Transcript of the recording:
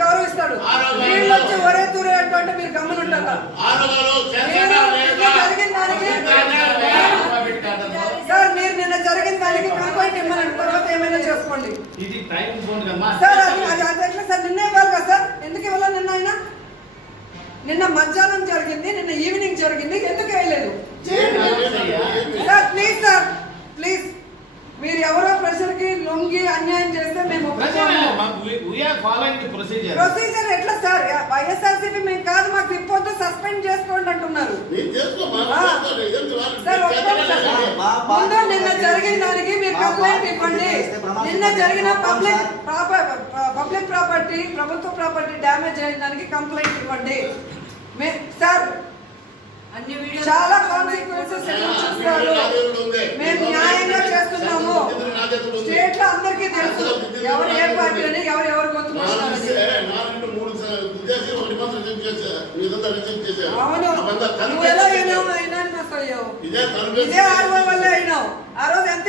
గౌరవిస్తాడు వీళ్ళొచ్చి ఒరే తూరే అంటే మీరు గమనుంటారా? సార్ మీరు నిన్న జరిగిన దానికి కంప్లైంట్ ఇవ్వమని తర్వాత ఏమైనా చేసుకోండి సార్. అది ఎట్లా సార్? నిన్న ఇవ్వాలి కదా సార్? ఎందుకు ఇవ్వాలి? నిన్న అయినా నిన్న మధ్యాహ్నం జరిగింది, నిన్న ఈవినింగ్ జరిగింది, ఎందుకు వేయలేదు సార్? Please sir, please. మీరు ఎవరో ప్రజలకి లొంగి అన్యాయం చేస్తే మేము ప్రొసీజర్ ఎట్లా సార్? వైఎస్ఆర్సీపీ మేము కాదు, మాకు ఇప్పొద్దు సస్పెండ్ చేసుకోండి అంటున్నారు సార్. ముందు నిన్న జరిగిన దానికి మీరు కంప్లైంట్ ఇవ్వండి. నిన్న జరిగిన పబ్లిక్ ప్రాపర్టీ, ప్రభుత్వ ప్రాపర్టీ డ్యామేజ్ అయిన దానికి కంప్లైంట్ ఇవ్వండి సార్. చాలా కాన్సిక్వెన్సెస్ చూస్తారు. మేము న్యాయంగా చేస్తున్నాము. స్టేట్ లో అందరికీ తెలుసు ఎవరు ఏ పార్టీ అని, ఎవరు గొంతుకొస్తున్నారు. అవును, నువ్వు ఎలా అయినావు? అయినా అయ్యావు, ఇదే ఆర్వో వల్ల అయినావు. ఆ రోజు ఎంత